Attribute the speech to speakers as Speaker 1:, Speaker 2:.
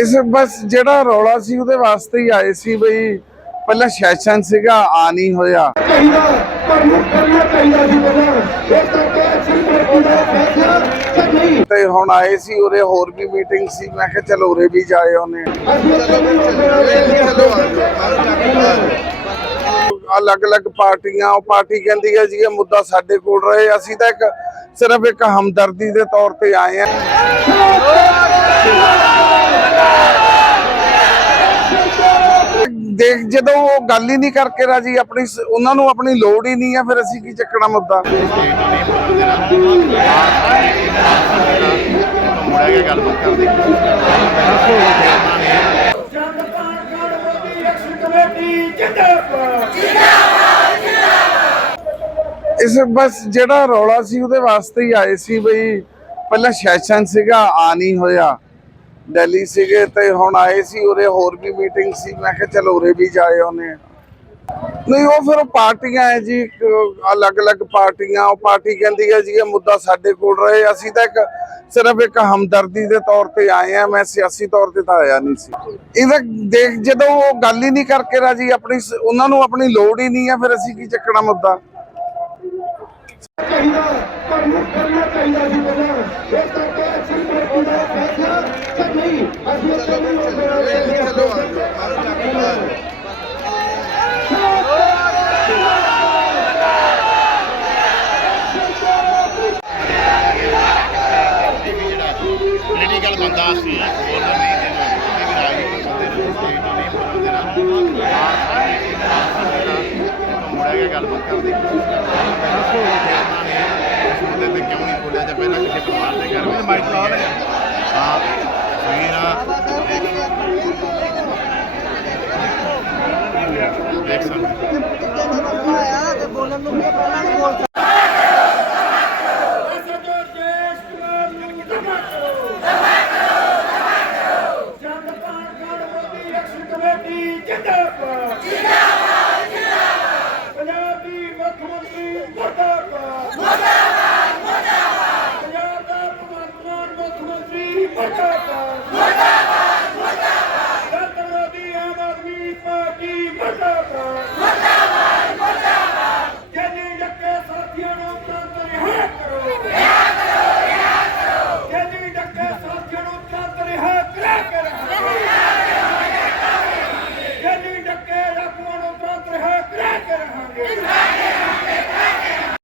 Speaker 1: ਇਸ ਬਸ ਜਿਹੜਾ ਰੌਲਾ ਸੀ ਉਹਦੇ ਵਾਸਤੇ ਹੀ ਆਏ ਸੀ ਬਈ ਪਹਿਲਾਂ ਸੈਸ਼ਨ ਸੀਗਾ ਆ ਨਹੀਂ ਹੋਇਆ।
Speaker 2: ਚਾਹੀਦਾ ਤੁਹਾਨੂੰ ਕਰਨਾ ਚਾਹੀਦਾ ਸੀ ਪਹਿਲਾਂ। ਇਸ ਕਰਕੇ ਅਸੀਂ ਪਾਰਟੀ ਦਾ ਫੈਸਲਾ ਕਿ ਨਹੀਂ।
Speaker 1: ਤੇ ਹੁਣ ਆਏ ਸੀ ਉਰੇ ਹੋਰ ਵੀ ਮੀਟਿੰਗ ਸੀ। ਮੈਂ ਕਿਹਾ ਚਲੋ ਉਰੇ ਵੀ ਜਾਏ ਉਹਨੇ
Speaker 2: ਚਲੋ
Speaker 1: ਅਲੱਗ-ਅਲੱਗ ਪਾਰਟੀਆਂ, ਉਹ ਪਾਰਟੀ ਕਹਿੰਦੀ ਹੈ ਜੀ, ਇਹ ਮੁੱਦਾ ਸਾਡੇ ਕੋਲ ਰਹੇ। ਅਸੀਂ ਤਾਂ ਇੱਕ ਸਿਰਫ ਇੱਕ ਹਮਦਰਦੀ ਦੇ ਤੌਰ ਤੇ ਆਏ ਆ ਦੇਖ, ਜਦੋਂ ਉਹ ਗੱਲ ਹੀ ਨਹੀਂ ਕਰਕੇ ਰਾਜੀ, ਆਪਣੀ ਉਹਨਾਂ ਨੂੰ ਆਪਣੀ ਲੋੜ ਹੀ ਨਹੀਂ ਹੈ, ਫਿਰ ਅਸੀਂ ਕੀ ਚੱਕਣਾ ਮੁੱਦਾ?
Speaker 3: ਮੁੜਿਆ ਕੇ ਗੱਲਬਾਤ ਕਰਨ ਦੀ ਕੋਸ਼ਿਸ਼
Speaker 2: ਜੰਗ ਮੋਦੀ ਐਕਸ਼ਨ ਕਮੇਟੀ, ਜਿੰਦਾਬਾਦ।
Speaker 1: ਇਸ ਬਸ ਜਿਹੜਾ ਰੌਲਾ ਸੀ ਉਹਦੇ ਵਾਸਤੇ ਹੀ ਆਏ ਸੀ ਬਈ, ਪਹਿਲਾਂ ਸੈਸ਼ਨ ਸੀਗਾ, ਆ ਨਹੀਂ ਹੋਇਆ। ਦਿੱਲੀ ਸੀਗੇ ਤੇ ਹੁਣ ਆਏ ਸੀ, ਉਰੇ ਹੋਰ ਵੀ ਮੀਟਿੰਗ ਸੀ। ਮੈਂ ਕਿਹਾ ਚਲੋ ਉਰੇ ਵੀ ਜਾਏ ਉਹਨੇ ਨਹੀਂ, ਉਹ ਫਿਰ ਪਾਰਟੀਆਂ ਹੈ ਜੀ ਅਲੱਗ-ਅਲੱਗ ਪਾਰਟੀਆਂ। ਉਹ ਪਾਰਟੀ ਕਹਿੰਦੀ ਹੈ ਜੀ, ਇਹ ਮੁੱਦਾ ਸਾਡੇ ਕੋਲ ਰਹੇ। ਅਸੀਂ ਤਾਂ ਇੱਕ ਸਿਰਫ ਇੱਕ ਹਮਦਰਦੀ ਦੇ ਤੌਰ ਤੇ ਆਏ ਆ ਮੈਂ ਸਿਆਸੀ ਤੌਰ ਤੇ ਤਾਂ ਆਇਆ ਨਹੀਂ ਸੀ। ਇਹਦਾ ਦੇਖ, ਜਦੋਂ ਉਹ ਗੱਲ ਹੀ ਨਹੀਂ ਕਰਕੇ ਰਾਜੀ, ਆਪਣੀ ਉਹਨਾਂ ਨੂੰ ਆਪਣੀ ਲੋੜ ਹੀ ਨਹੀਂ ਆ ਫਿਰ ਅਸੀਂ ਕੀ ਚੱਕਣਾ ਮੁੱਦਾ?
Speaker 2: ਚਾਹੀਦਾ ਤੁਹਾਨੂੰ ਕਰਨਾ ਚਾਹੀਦਾ ਸੀ ਪਹਿਲਾਂ ਇਸ ਕਰਕੇ ਅਸੀਂ ਪਾਰਟੀ ਦਾ ਫੈਸਲਾ ਕਿ ਨਹੀਂ ਅਸੀਂ ਚਲੋ
Speaker 3: ਪੋਲੀਟੀਕਲ ਬੰਦਾ ਸੀ ਬੋਲਣ ਨਹੀਂ ਦੇਣਾ ਕਿਸੇ ਵੀ ਰਾਜਨੀਤਿਕ ਬੰਦੇ ਨੂੰ ਸਟੇਜ ਤੋਂ ਨਹੀਂ ਬੋਲਣ ਦੇਣਾ ਬਾਹਰ ਸਾਰੇ ਤੋਂ ਮੁੜਿਆ ਕੇ ਗੱਲਬਾਤ ਕਰਨ ਦੀ ਕੋਸ਼ਿਸ਼ ਕਰਦਾ ਜਾਂ ਪਹਿਲਾਂ ਕਿਸੇ ਪਰਿਵਾਰ ਦੇ ਘਰ ਵਿੱਚ ਮਾਈਕ ਲਾ ਲੈ ਹਾਂ ਤਸਵੀਰਾਂ ਦੇਖ ਸਕਦੇ ਹੋ।
Speaker 2: ਸਜੋ Бартата!